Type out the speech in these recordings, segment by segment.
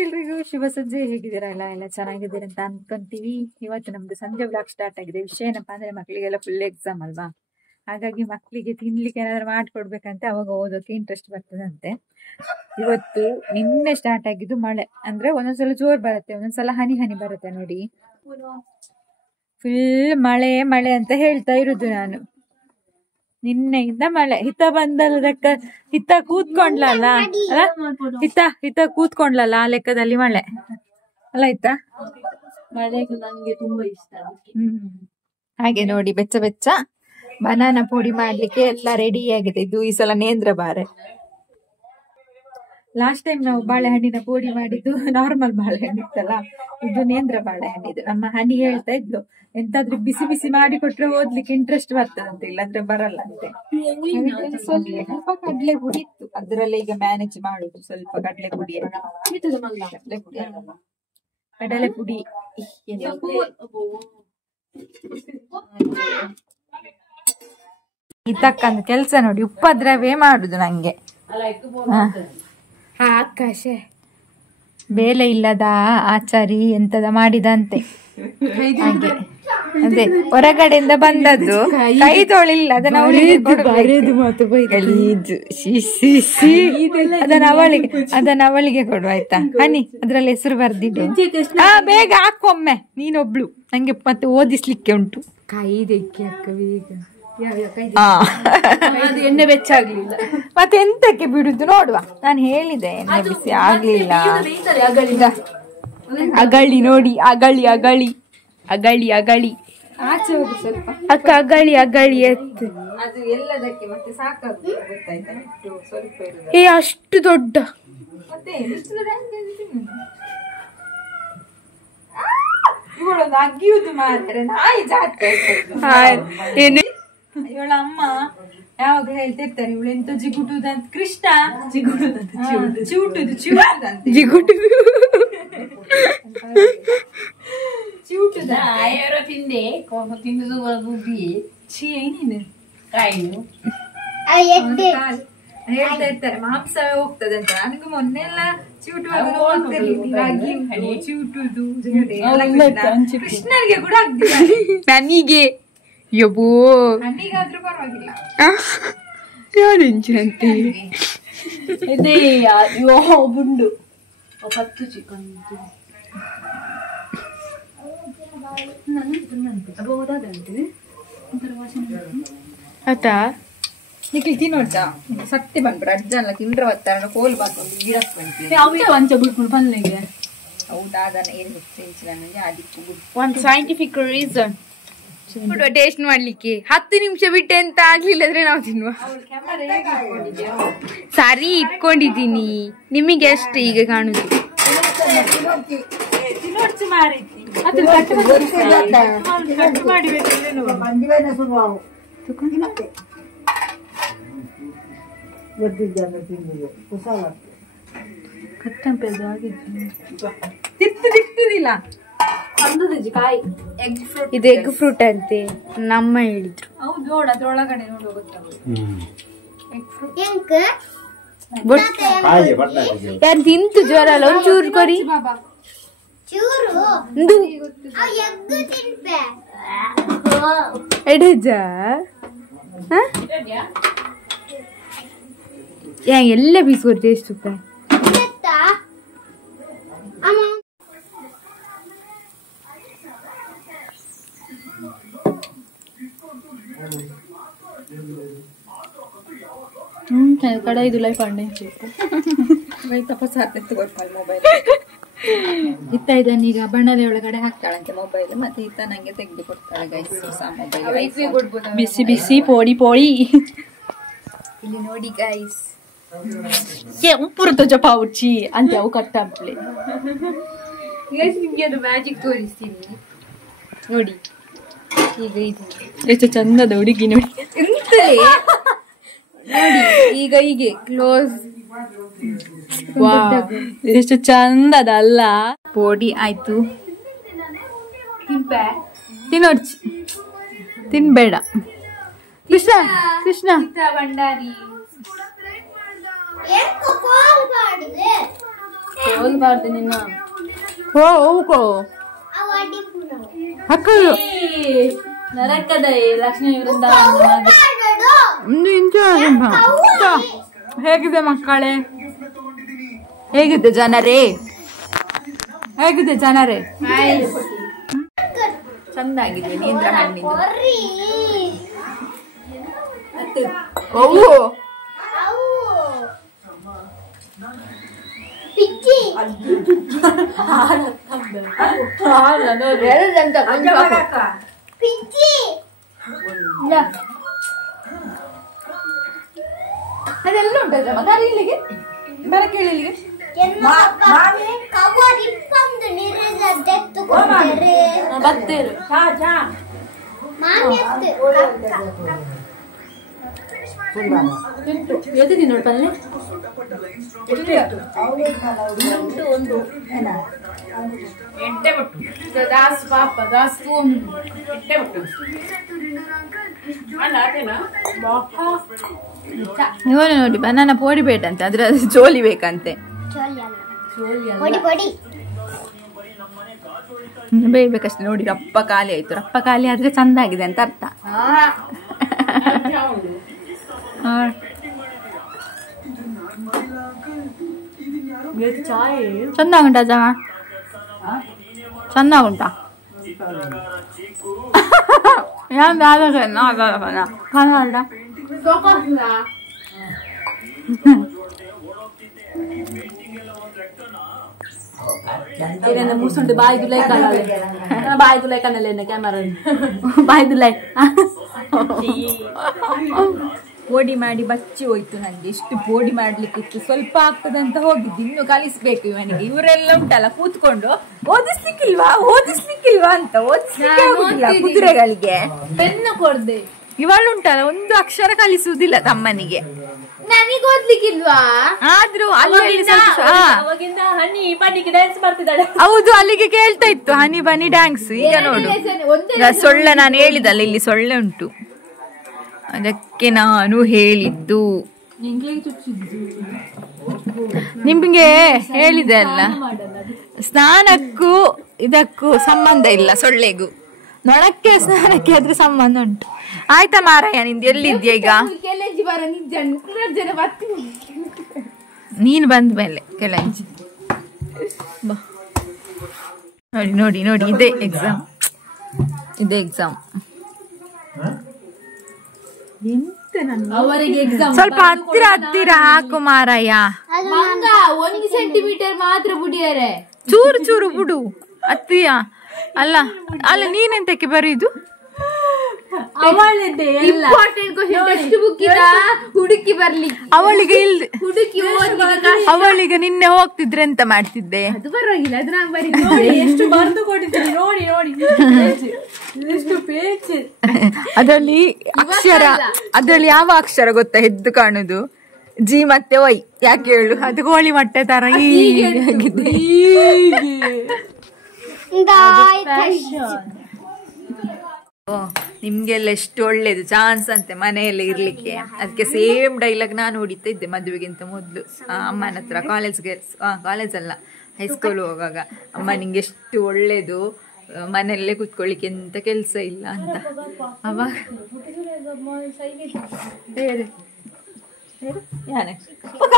ಎಲ್ರಿಗೂ ಶುಭ ಸಂಜೆ. ಹೇಗಿದ್ದೀರಾ? ಎಲ್ಲ ಚೆನ್ನಾಗಿದ್ದೀರಾ ಅಂತ ಅನ್ಕೊಂತೀವಿ. ಇವತ್ತು ನಮ್ದು ಸಂಜೆ ಬ್ಲಾಗ್ ಸ್ಟಾರ್ಟ್ ಆಗಿದೆ. ವಿಷಯ ಏನಪ್ಪಾ ಅಂದ್ರೆ ಮಕ್ಳಿಗೆಲ್ಲ ಫುಲ್ ಎಕ್ಸಾಮ್ ಅಲ್ವಾ, ಹಾಗಾಗಿ ಮಕ್ಳಿಗೆ ತಿನ್ಲಿಕ್ಕೆ ಏನಾದ್ರು ಮಾಡ್ಕೊಡ್ಬೇಕಂತ ಅವಾಗ ಓದೋಕೆ ಇಂಟ್ರೆಸ್ಟ್ ಬರ್ತದಂತೆ. ಇವತ್ತು ನಿನ್ನೆ ಸ್ಟಾರ್ಟ್ ಆಗಿದ್ದು ಮಳೆ, ಅಂದ್ರೆ ಒಂದೊಂದ್ಸಲ ಜೋರ್ ಬರುತ್ತೆ, ಒಂದೊಂದ್ಸಲ ಹನಿ ಹನಿ ಬರುತ್ತೆ. ನೋಡಿ ಫುಲ್ ಮಳೆ ಮಳೆ ಅಂತ ಹೇಳ್ತಾ ಇರುದು ನಾನು. ನಿನ್ನೆಯಿಂದ ಮಳೆ. ಹಿತ ಬಂದಲ್ಲದಕ್ಕ ಹಿತ ಕೂತ್ಕೊಂಡ್ಲಲ್ಲ ಹಿತ ಕೂತ್ಕೊಂಡ್ಲಲ್ಲ, ಆ ಲೆಕ್ಕದಲ್ಲಿ ಮಳೆ ಅಲ್ಲ ಆಯ್ತಾ. ಮಳೆಗೆ ನಂಗೆ ತುಂಬಾ ಇಷ್ಟ. ಹಾಗೆ ನೋಡಿ ಬೆಚ್ಚ ಬೆಚ್ಚ ಬನಾನಾ ಪುಡಿ ಮಾಡ್ಲಿಕ್ಕೆ ಎಲ್ಲ ರೆಡಿ ಆಗಿದೆ. ಇದು ಈ ಸಲ ನೇಂದ್ರ ಬಾರೆ. ಲಾಸ್ಟ್ ಟೈಮ್ ನಾವು ಬಾಳೆಹಣ್ಣಿನ ಪುಡಿ ಮಾಡಿದ್ದು ನಾರ್ಮಲ್ ಬಾಳೆಹಣ್ಣು ಇತ್ತಲ್ಲ, ಇದು ನೇಂದ್ರ ಬಾಳೆಹಣ್ಣಿದು. ನಮ್ಮ ಹನಿ ಹೇಳ್ತಾ ಇದ್ಲು, ಎಂತಾದ್ರೂ ಬಿಸಿ ಬಿಸಿ ಮಾಡಿ ಕೊಟ್ರೆ ಓದ್ಲಿಕ್ಕೆ ಇಂಟ್ರೆಸ್ಟ್ ಬರ್ತದಂತ, ಇಲ್ಲಾಂದ್ರೆ ಬರಲ್ಲ ಅಂತೆ. ಸ್ವಲ್ಪ ಕಡ್ಲೆ ಪುಡಿ ಇತ್ತು, ಅದ್ರಲ್ಲೇ ಈಗ ಮ್ಯಾನೇಜ್ ಮಾಡುದು. ಸ್ವಲ್ಪ ಕಡಲೆ ಪುಡಿ ಕಡಲೆ ಪುಡಿ ಇದಕ್ಕಂದು ಕೆಲ್ಸ ನೋಡಿ, ಉಪದ್ರವೇ ಮಾಡುದು ನಂಗೆ. ಆಕಾಶ ಬೇಲೆ ಇಲ್ಲದ ಆಚಾರಿ ಎಂತದ ಮಾಡಿದಂತೆ. ಹಾಗೆ ಅದೇ ಹೊರಗಡೆಯಿಂದ ಬಂದದ್ದು, ಕೈ ತೊಳಿಲ್ಲ, ಅದನ್ನ ಅದನ್ನ ಅವಳಿಗೆ ಕೊಡು ಆಯ್ತಾ. ಹನಿ ಅದ್ರಲ್ಲಿ ಹೆಸರು ಬರ್ದಿದ್ದು. ಬೇಗ ಹಾಕೊಮ್ಮೆ, ನೀನೊಬ್ಳು, ನಂಗೆ ಮತ್ತೆ ಓದಿಸ್ಲಿಕ್ಕೆ ಉಂಟು. ಕೈ ದೆಕ್ಕೆ ಅಕ್ಕ ಬೇಗ, ಎಣ್ಣೆ ಬೆಚ್ಚಾಗ್ಲಿಲ್ಲ ಮತ್ತೆ ಎಂತಕ್ಕೆ ಬಿಡುದು ನೋಡುವ. ನಾನು ಹೇಳಿದೆ ಎಣ್ಣೆ ಬಿಸಿ ಆಗ್ಲಿಲ್ಲ. ಅಗಳಿ ನೋಡಿ, ಅಗಳಿ ಅಗಳಿ ಅಗಳಿ ಅಗಳಿ ಆಚೆ ಹೋಗಿ ಸ್ವಲ್ಪ ಅಕ್ಕ, ಅಗಳಿ ಅಗಳಿ ಎತ್ತು. ಅದು ಎಲ್ಲದಕ್ಕೆ ಮತ್ತೆ ಸಾಕಾಗುದು ಗೊತ್ತಾಯ್ತಾ, ಸ್ವಲ್ಪ. ಏ ಅಷ್ಟು ದೊಡ್ಡ ಮತ್ತೆ ಇವಳೊಂದು ಅಗಿಯುದು ಮಾರ್ರೆ, ನಾಯಿ ಜಾತಿ. ಇವಳ ಅಮ್ಮ ಯಾವಾಗ ಹೇಳ್ತಿರ್ತಾರೆ, ಇವಳು ಎಂತ ಜಿಗುಟುದಂತ. ಕೃಷ್ಣ ಜಿಗುಟುದಂತ, ಚಿವುಟುದು ಚಿವುಟುದಂತೆ, ಜಿಗುಟು ಚಿವುಟುದ. ತಿಂದೆ ತಿಂದು ಗುಬ್ಬಿ ಛೀ ಏನೇನು ಹೇಳ್ತಾ ಇರ್ತಾರೆ, ಮಾಂಸವೇ ಹೋಗ್ತದೆ ಅಂತ. ನನಗೆ ಮೊನ್ನೆಲ್ಲ ಚಿವುಟುವಾಗ ಚಿವುಟುದು ಕೃಷ್ಣನಿಗೆ ಕೂಡ ಆಗ್ತಿಲ್ಲ, ನನಗೆ ಯಬೋ ನನಗಾದ್ರೂ ಪರವಾಗಿಲ್ಲ. ಯಾರಂತೆ ಇದೇ ಬುಂಡು 10 ಚಿಕನ್ ಆಯ್ತಾ. ನಿಕ್ಲಿ ತಿನ್ನೋಡ್ತಾ ಸತ್ತಿ ಬಂದ್ಬಿಡ ಅಜ್ಜಲ್ಲ ತಿಂಡ್ರ ಒತ್ತಾರ ಕೋಲ್ ಬಾಕೊಂಡು ಗಿಡ ಬಿಟ್ಬಿಟ್ಟು ಬಂದಿಗೆ. ಹೌದಾ, ಅದನ್ನ ಏನು ಗೊತ್ತಿಲ್ಲ ನನಗೆ. ಅದಕ್ಕೆ ಒಂದು ಸೈಂಟಿಫಿಕ್ ರೀಸನ್ ಟೇಸ್ಟ್ ಮಾಡ್ಲಿಕ್ಕೆ 10 ನಿಮಿಷ ಬಿಟ್ಟೆ ಅಂತ ಆಗ್ಲಿಲ್ಲ ಅಂದ್ರೆ ನಾವು ತಿನ್ನುವ. ಸರಿ ಇಟ್ಕೊಂಡಿದ್ದೀನಿ, ನಿಮಗೆ ಅಷ್ಟೇ ಈಗ ಕಾಣುದು. ತಿಕ್ತದಿಲ್ಲ ಇದು ಎಗ್ ಫ್ರೂಟ್ ಅಂತೆ ನಮ್ಮ ಹೇಳಿದ್ರು. ಹೌದು ನೋಡ, ಅದ್ರೊಳಗಡೆ ನೋಡುವ ಯಾರು ತಿಂತು ಜ್ವರ ಅಲ್ಲ, ಒಂಚೂರು ಕೊರಿ ಎಡಜ ಎಲ್ಲ ಪೀಸ್ ಕೊಡ್ತೀವಿ. ಎಷ್ಟು ರೂಪಾಯಿ? ಕಡಾಯಿದು ಲೈಫ್ ಅಂಡೆ ಮೊಬೈಲ್ ಇತ್ತ ಇದನ್ನ ಈಗ ಬಣ್ಣದ ಒಳಗಡೆ ಹಾಕ್ತಾಳಂತೆ ಮೊಬೈಲ್. ಮತ್ತೆ ಇತ್ತ ನಂಗೆ ತೆಗೆದು ಕೊಡ್ತಾಳೆ ಗೈಸ್ ಹೊಸ ಮೊಬೈಲ್. ಬಿಸಿ ಬಿಸಿ ಪೋಡಿ ಪೋಡಿ ಇಲ್ಲಿ ನೋಡಿ ಗೈಸ್, ಕೆಂಪುರದ ಪೌಚಿ ಅಂತ ಅವು ಕಟ್ಟಪ್ಲೆ. ಗೈಸ್ ನಿಮ್ಗೆ ಅದು ಮ್ಯಾಜಿಕ್ ತೋರಿಸ್ತೀನಿ ನೋಡಿ. ಈಗ ಇದು ಎಷ್ಟು ಚಂದದ ಹುಡುಗಿ ನೋಡಿ, ಎಂತಲೇ ನೋಡಿ. ಈಗ ಹೀಗೆ ಕ್ಲೋಸ್, ಎಷ್ಟು ಚಂದದ ಅಲ್ಲ. ಪೋಡಿ ಆಯ್ತು, ತಿನ್ನೋಡ್ಚಿ ತಿನ್ಬೇಡ. ಕೃಷ್ಣ ಕೃಷ್ಣ ಭಂಡಾರಿ ಹೋಲ್ಬಾರ್ದು ನಿನ್ನ ಹೋಗೋ ಹಕ್ಕಳು ನರಕದ ಲಕ್ಷ್ಮೀ ವೃಂದಾವನ ಹೇಗಿದೆ ಮಕ್ಕಳೇ? ಹೇಗಿದೆ ಜನರೇ? ಹೇಗಿದೆ ಜನರೇ? ಚಂದಾಗಿದೆ ನೇಂದ್ರ ಹಣ್ಣಿದ್ದು. ಓ ಅದೆಲ್ಲ ಉಂಟಲ್ಲ ಮಗ ಇಲ್ಲಿಗೆ ಬರಕ್ಕೆ ಇಲ್ಲಿಗೆ ಬತ್ತೇರು ಎದಿದ್ದೀನಿ ನೋಡಿ ಪಲ್ಲೆ ಇವನು ನೋಡಿ ಬನಾನ ಪೋಡಿ ಬೇಕಂತೆ, ಅದ್ರ ಜೋಲಿ ಬೇಕಂತೆ. ಬೇಯ್ಬೇಕಷ್ಟೆ ನೋಡಿ. ರಪ್ಪ ಖಾಲಿ ಆಯ್ತು. ರಪ್ಪ ಖಾಲಿ ಆದ್ರೆ ಚಂದ ಆಗಿದೆ ಅಂತ ಅರ್ಥ. ಚಂದ ಉಂಟಾ ಜಮ? ಚಂದ ಉಂಟಾ? ಮುಸುಂಟು ಬಾಯಿ ತುಲೈ ಬಾಯಿ ತುಲೈ ಕಣ್ಣಲ್ಲಿ ಕ್ಯಾಮರಾ ಬಾಯಿ ತುಲೈ ಪೋಡಿ ಮಾಡಿ ಬಚ್ಚಿ ಹೋಯ್ತು. ನಂಗೆ ಎಷ್ಟು ಪೋಡಿ ಮಾಡ್ಲಿಕ್ಕಿತ್ತು, ಸ್ವಲ್ಪ ಆಗ್ತದಂತ ಹೋಗಿದ್ದು. ಇನ್ನು ಕಲಿಸ್ಬೇಕು ಇವನಿಗೆ. ಇವರೆಲ್ಲ ಉಂಟಲ್ಲ ಕೂತ್ಕೊಂಡು ಓದಿಸ್ಲಿಕ್ಕಿಲ್ವಾ ಅಂತ ಓದಿಸ್ಲಿಕ್ಕೆ ಕುದುರೆಗಳಿಗೆ ಪೆನ್ನು ಕೊಡ್ದೆ. ಇವಳುಂಟಲ್ಲ ಒಂದು ಅಕ್ಷರ ಕಲಿಸುವುದಿಲ್ಲ ತಮ್ಮನಿಗೆ. ನನಗೆ ಓದ್ಲಿಕ್ಕಿಲ್ವಾ? ಆದ್ರೂ ಅವಾಗಿಂದ ಹನಿ ಬನ್ನಿಗೆ ಡ್ಯಾನ್ಸ್ ಮಾಡ್ತಿದ್ದಾಳೆ. ಹೌದು, ಅಲ್ಲಿಗೆ ಕೇಳ್ತಾ ಇತ್ತು ಹನಿ ಬನ್ನಿ ಡ್ಯಾನ್ಸ್. ಈಗ ನೋಡು ಸೊಳ್ಳೆ, ನಾನು ಹೇಳಿದಲ್ಲ ಇಲ್ಲಿ ಸೊಳ್ಳೆ ಉಂಟು, ಅದಕ್ಕೆ ನಾನು ಹೇಳಿದ್ದು. ನಿಮ್ಗೆ ಹೇಳಿದೆ ಅಲ್ಲ, ಸ್ನಾನಕ್ಕೂ ಇದಕ್ಕೂ ಸಂಬಂಧ ಇಲ್ಲ, ಸೊಳ್ಳೆಗೂ. ನೊಣಕ್ಕೆ ಸ್ನಾನಕ್ಕೆ ಅದ್ರ ಸಂಬಂಧ ಉಂಟು. ಆಯ್ತಾ ಮಾರಾಯ, ನಿಂದು ಎಲ್ಲಿದ್ಯಾ ಈಗ? ನೀನು ಬಂದ ಮೇಲೆ ಕೆಲಂಜಿ ನೋಡಿ ನೋಡಿ ನೋಡಿ. ಇದೇ ಎಕ್ಸಾಮ್. ಅವರಿಗೆ ಎಕ್ಸಾಮ್ ಸ್ವಲ್ಪ ಹತ್ತಿರ ಹಾಕು ಮಾರಾಯ. 1 ಸೆಂಟಿಮೀಟರ್ ಮಾತ್ರ ಬಿಡಿಯಾರೆ. ಚೂರು ಬಿಡು ಹತ್ತಿಯ. ಅಲ್ಲ ನೀನೆಂತಕ್ಕೆ ಬರೀದು? ಹುಡುಕಿ ಬರ್ಲಿ ಅವಳಿಗೆ ಇಲ್ದೆ. ಹುಡುಕಿ ಅವಳಿಗೆ ನಿನ್ನೆ ಹೋಗ್ತಿದ್ರೆ ಎಂತ ಮಾಡ್ತಿದ್ದೆ? ಅದು ಪರವಾಗಿಲ್ಲ, ಅದು ನಾನು ಬರೀ ಎಷ್ಟು ಬರೆದು ಕೊಟ್ಟಿದ್ದೀನಿ. ನೋಡಿ ಎಷ್ಟು ಪೇಜ್. ಅದರಲ್ಲಿ ಅಕ್ಷರ, ಅದರಲ್ಲಿ ಯಾವ ಅಕ್ಷರ ಗೊತ್ತಾ ಎದ್ದು ಕಾಣುದು? ಜಿ ಮತ್ತೆ ವೈ. ಯಾಕೆ ಹೇಳು? ಅದು ಕೋಳಿ ಮೊಟ್ಟೆ ತರ ಹೀಗಿದೆ. ನಿಮ್ಗೆಲ್ಲ ಎಷ್ಟು ಒಳ್ಳೇದು ಚಾನ್ಸ್ ಅಂತೆ ಮನೆಯಲ್ಲಿ ಇರ್ಲಿಕ್ಕೆ. ಅದಕ್ಕೆ ಸೇಮ್ ಡೈಲಾಗ್ ನಾನು ಹೊಡಿತಾ ಇದ್ದೆ ಮದುವೆಗಿಂತ ಮೊದ್ಲು ಅಮ್ಮನ ಹತ್ರ. ಕಾಲೇಜ್ ಅಲ್ಲ, ಹೈಸ್ಕೂಲ್ ಹೋಗುವಾಗ. ಅಮ್ಮ ನಿಂಗೆ ಎಷ್ಟು ಒಳ್ಳೇದು, ಮನೆಯಲ್ಲೇ ಕುತ್ಕೊಳ್ಳಿಕ್ಕೆ ಎಂತ ಕೆಲ್ಸ ಇಲ್ಲ ಅಂತ. ಅವಾಗ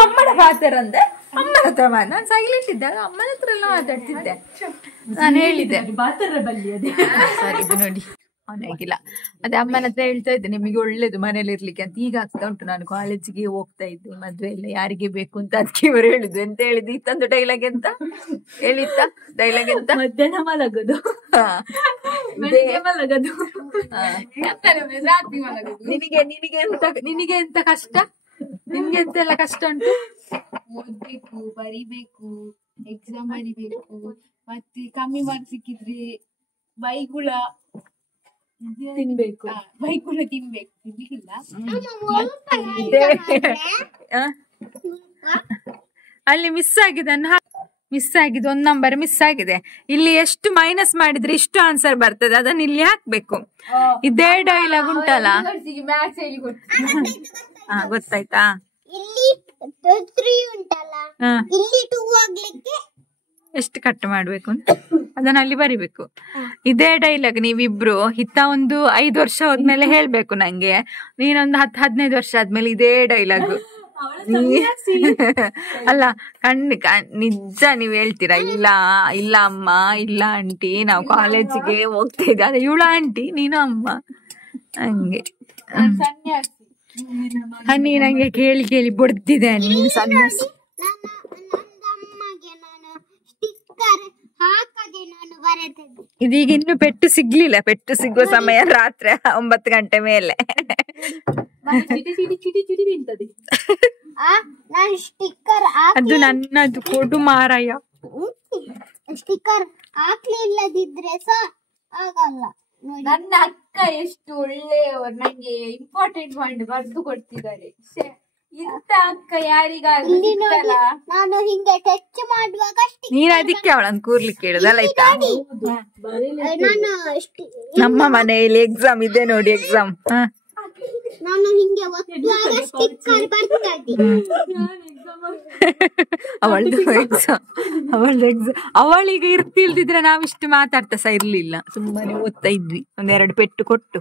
ಅಮ್ಮನ ಪಾತರಂದೆ, ಅಮ್ಮನ ಹತ್ರ ನಾನು ಸೈಲೆಂಟ್ ಇದ್ದಾಗ ಅಮ್ಮನ ಹತ್ರ ಎಲ್ಲ ಮಾತಾಡ್ತಿದ್ದೆ. ನಾನು ಹೇಳಿದ್ದೆ ಸರಿ ಇದು ನೋಡಿ ಅವನಾಗಿಲ್ಲ. ಅದೇ ಅಮ್ಮನ ಹತ್ರ ಹೇಳ್ತಾ ಇದ್ದೆ ನಿಮಗೆ ಒಳ್ಳೇದು ಮನೇಲಿ ಇರ್ಲಿಕ್ಕೆ ಅಂತ. ಈಗ ಆಗ್ತಾ ಉಂಟು. ನಾನು ಕಾಲೇಜಿಗೆ ಹೋಗ್ತಾ ಇದ್ದೆ, ಮದ್ವೆ ಇಲ್ಲ ಯಾರಿಗೆ ಬೇಕು ಅಂತ. ಅದಕ್ಕೆ ಇವರು ಹೇಳಿದ್ರು. ಎಂತ ಹೇಳಿದ್ದು ಇತ್ತಂದು ಡೈಲಾಗ್ ಎಂತ ಹೇಳಿತ್ತ? ಡೈಲಾಗ್ ಎಂತ? ಮಧ್ಯಾಹ್ನ ಮಲಗೋದು, ಮಲಗೋದು, ನಿನಗೆ ಎಂತ ಕಷ್ಟ? ನಿನ್ಗೆ ಎಂತೆಲ್ಲ ಕಷ್ಟ ಉಂಟು? ಓದ್ಬೇಕು, ಬರಿಬೇಕು, ಎಕ್ಸಾಮ್ ಬರಿಬೇಕು, ಮತ್ತೆ ಕಮ್ಮಿ ಮಾರ್ಕ್ಸ್ ಸಿಕ್ಕಿದ್ರೆ ಬೈಗುಳ ತಿನ್ಬೇಕು. ತಿನ್ಲಿಕ್ಕಿಲ್ಲ. ಅಲ್ಲಿ ಮಿಸ್ ಆಗಿದೆ 1 ನಂಬರ್ ಮಿಸ್ ಆಗಿದೆ. ಇಲ್ಲಿ ಎಷ್ಟು ಮೈನಸ್ ಮಾಡಿದ್ರೆ ಇಷ್ಟು ಆನ್ಸರ್ ಬರ್ತದೆ, ಅದನ್ನ ಇಲ್ಲಿ ಹಾಕ್ಬೇಕು. ಇದೇ ಡೈಲಾಗ್ ಉಂಟಲ್ಲ, ಗೊತ್ತಾಯ್ತಾ? 3 ಉಂಟಲ್ಲ, ಹಾ ಇಲ್ಲಿ 2 ಆಗ್ಲಿಕ್ಕೆ ಎಷ್ಟು ಕಟ್ ಮಾಡ್ಬೇಕು ಅಂತ ಅದನ್ನ ಅಲ್ಲಿ ಬರಿಬೇಕು. ಇದೇ ಡೈಲಾಗ್ ನೀವಿಬ್ರು ಹಿತ್ತ ಒಂದು 5 ವರ್ಷ ಹೋದ್ಮೇಲೆ ಹೇಳ್ಬೇಕು ನಂಗೆ. ನೀನೊಂದು 10-15 ವರ್ಷ ಆದ್ಮೇಲೆ ಇದೇ ಡೈಲಾಗ್. ಅಲ್ಲ ನಿಜ ನೀವ್ ಹೇಳ್ತೀರಾ, ಇಲ್ಲ ಇಲ್ಲ ಅಮ್ಮ, ಇಲ್ಲ ಆಂಟಿ, ನಾವು ಕಾಲೇಜಿಗೆ ಹೋಗ್ತಾ ಇದ್ದೆ, ಅದೇ ಇವಳು ಆಂಟಿ ನೀನು ಅಮ್ಮ, ಹಂಗೆ. ಹನ್ನಿ ನಂಗೆ ಕೇಳಿ ಕೇಳಿ ಬಡ್ದಿದೆ ನೀನು ಸನ್ಯಾಸಿ. ನಮ್ಮಗೆ ನಾನು ಸ್ಟಿಕ್ಕರ್ ಹಾಕದೆ ನಾನು ಬರೆದಿದ್ದೆ. ಇದೀಗ ಇನ್ನು ಪೆಟ್ಟು ಸಿಗ್ಲಿಲ್ಲ, ಪೆಟ್ಟು ಸಿಗುವ ಸಮಯ ರಾತ್ರಿ 9 ಗಂಟೆ ಮೇಲೆ. ನಾನು ಸ್ಟಿಕ್ಕರ್ ಅದು ನನ್ನದು ಕೊಡು ಮಾರಾಯ. ಸ್ಟಿಕ್ಕರ್ ಹಾಕ್ಲಿಲ್ಲದಿದ್ರೆ ಸಹ ಆಗಲ್ಲ. ನನ್ನ ಅಕ್ಕ ಎಷ್ಟು ಒಳ್ಳೆಯವರು, ನಂಗೆ ಇಂಪಾರ್ಟೆಂಟ್ ಪಾಯಿಂಟ್ ಬರೆದು ಕೊಡ್ತಿದ್ದಾರೆ. ಇಂತ ಅಕ್ಕ ಯಾರಿಗಾದ್ರೂ ಇಲ್ಲಿ ನೋಡಿ, ಸಿಗ್ತಾರಾ? ನಾನು ಹಿಂಗೆ ಟಚ್ ಮಾಡುವಾಗ ನೀನ್ ಅದಕ್ಕೆ ಅವಳನ್ನು ಕೂರ್ಲಿಕ್ಕೆ ಕೇಳುದಲ್ಲ ಆಯ್ತಾ. ನಾನು ನಮ್ಮ ಮನೆಯಲ್ಲಿ ಎಕ್ಸಾಮ್ ಇದೆ ನೋಡಿ, ಎಕ್ಸಾಮ್. ನಾನು ಹಿಂಗೆ ಒತ್ತುವಾಗ ಸ್ಟಿಕ್ಕರ್ ಬರ್ತದೆ. ಅವಳದು ಎಕ್ಸಾಮ್, ಅವಳೀಗ ಇರ್ತಿಲ್ದಿದ್ರೆ ನಾವಿಷ್ಟು ಮಾತಾಡ್ತಾ ಸಹ ಇರ್ಲಿಲ್ಲ, ಸುಮ್ಮನೆ ಓದ್ತಾ ಇದ್ವಿ. 1-2 ಪೆಟ್ಟು ಕೊಟ್ಟು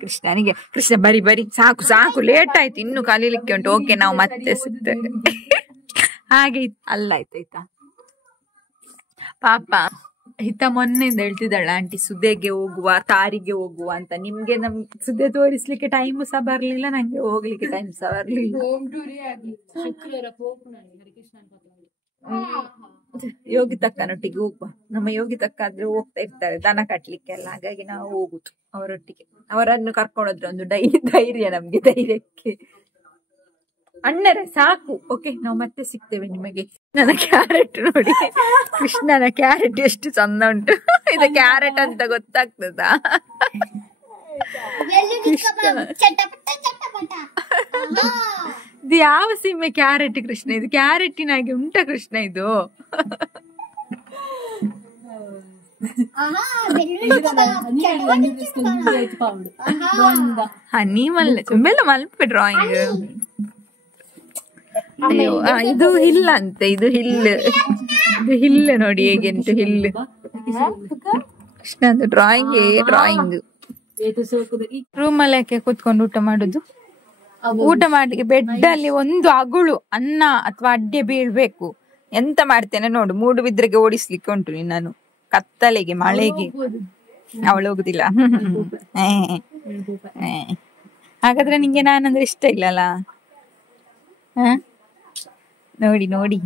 ಕೃಷ್ಣನಿಗೆ, ಕೃಷ್ಣ ಬರಿ ಬರಿ ಸಾಕು ಸಾಕು, ಲೇಟ್ ಆಯ್ತು, ಇನ್ನು ಕಲೀಲಿಕ್ಕೆ ಉಂಟು, ಓಕೆ ನಾವು ಮತ್ತೆ ಸಿಗ್ತೇವೆ ಹಾಗೆ ಅಲ್ಲ ಆಯ್ತಾಯ್ತಾ. ಪಾಪ ಹಿತ ಮೊನ್ನೆಯಿಂದ ಹೇಳ್ತಿದ್ದಾಳ, ಆಂಟಿ ಸುದ್ದೆಗೆ ಹೋಗುವ, ತಾರಿಗೆ ಹೋಗುವ ಅಂತ. ನಿಮ್ಗೆ ನಮ್ ಸುದ್ದೆ ತೋರಿಸ್ಲಿಕ್ಕೆ ಟೈಮು ಸಹ ಬರ್ಲಿಲ್ಲ, ನಂಗೆ ಹೋಗ್ಲಿಕ್ಕೆ ಟೈಮ್ ಸಹ ಬರ್ಲಿಲ್ಲ. ಯೋಗಿತಕ್ಕನೊಟ್ಟಿಗೆ ಹೋಗುವ, ನಮ್ಮ ಯೋಗಿತಕ್ಕ ಆದ್ರೆ ಹೋಗ್ತಾ ಇರ್ತಾರೆ ದನ ಕಟ್ಲಿಕ್ಕೆ ಎಲ್ಲ, ಹಾಗಾಗಿ ನಾವು ಹೋಗುದು ಅವರೊಟ್ಟಿಗೆ. ಅವರನ್ನು ಕರ್ಕೊಂಡೋದ್ರೆ ಒಂದು ಧೈರ್ಯ ನಮ್ಗೆ, ಧೈರ್ಯಕ್ಕೆ. ಅಣ್ಣರೇ ಸಾಕು, ಓಕೆ ನಾವು ಮತ್ತೆ ಸಿಗ್ತೇವೆ ನಿಮಗೆ. ನನ್ನ ಕ್ಯಾರೆಟ್ ನೋಡಿ, ಕೃಷ್ಣನ ಕ್ಯಾರೆಟ್ ಎಷ್ಟು ಚಂದ ಉಂಟು. ಇದು ಕ್ಯಾರೆಟ್ ಅಂತ ಗೊತ್ತಾಗ್ತದಾ? ಇದು ಯಾವ ಸೀಮೆ ಕ್ಯಾರೆಟ್ ಕೃಷ್ಣ? ಇದು ಕ್ಯಾರೆಟಿನಾಗೆ ಉಂಟ ಕೃಷ್ಣ ಇದು? ನೀವಲ್ಲ ತುಂಬೆಲ್ಲ ಮಲ್ಪ ಡ್ರಾಯಿಂಗ್. ಅಯ್ಯೋ ಇದು ಹಿಲ್ ಅಂತೆ, ಇದು ಹಿಲ್, ಇದು ಹಿಲ್ ನೋಡಿ ಹೇಗೆ ಉಂಟು ಹಿಲ್. ಕೃಷ್ಣಂದು drawing drawing. ರೂಮಲ್ಲಿ ಯಾಕೆ ಕೂತ್ಕೊಂಡು ಊಟ ಮಾಡುದು? ಊಟ ಮಾಡ್ಲಿಕ್ಕೆ ಬೆಡ್ ಅಲ್ಲಿ ಒಂದು ಅಗುಳು ಅನ್ನ ಅಥವಾ ಅಡ್ಡೆ ಬೀಳ್ಬೇಕು. ಎಂತ ಮಾಡ್ತೇನೆ ನೋಡು, ಮೂಡು ಬಿದ್ರೆಗೆ ಓಡಿಸ್ಲಿಕ್ಕೆ ಉಂಟು ನಿನ್ನನ್ನು, ಕತ್ತಲೆಗೆ ಮಳೆಗೆ. ಅವಳು ಹೋಗುದಿಲ್ಲ. ಹಾಗಾದ್ರೆ ನಿಂಗೆ ನಾನಂದ್ರೆ ಇಷ್ಟ ಇಲ್ಲಲ್ಲ? ನೋಡಿ ನೋಡಿ,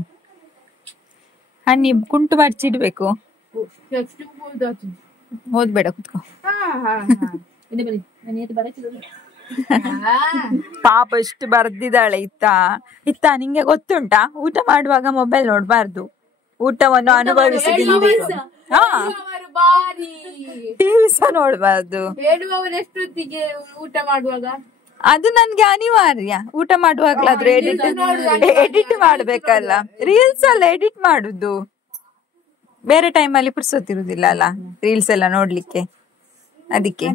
ಹಣ್ಣಿ ಕುಂಟು ಮರ್ಚಿಡ್ಬೇಕು. ಓದ್ಬೇಡ, ಕುತ್ಕೋ. ಪಾಪ ಎಷ್ಟು ಬರ್ದಿದ್ದಾಳೆ ಇತ್ತ ನಿಂಗೆ ಗೊತ್ತುಂಟಾ, ಊಟ ಮಾಡುವಾಗ ಮೊಬೈಲ್ ನೋಡ್ಬಾರ್ದು, ಊಟವನ್ನು ಅನುಭವಿಸಿ ಟಿವಿ ಸಹ ನೋಡ್ಬಾರ್ದು. ಊಟ ಮಾಡುವಾಗ ಅದು ನನ್ಗೆ ಅನಿವಾರ್ಯ. ಊಟ ಮಾಡುವಾಗ್ಲಾದ್ರೆ ಎಡಿಟ್ ಮಾಡ್ಬೇಕಲ್ಲ, ರೀಲ್ಸ್ ಎಲ್ಲ ಎಡಿಟ್ ಮಾಡುದು. ಬೇರೆ ಟೈಮಲ್ಲಿ ಪುರ್ಸೊತ್ತಿರುದಿಲ್ಲ ಅಲ್ಲ ರೀಲ್ಸ್ ಎಲ್ಲ ನೋಡ್ಲಿಕ್ಕೆ, ಅದಕ್ಕೆ.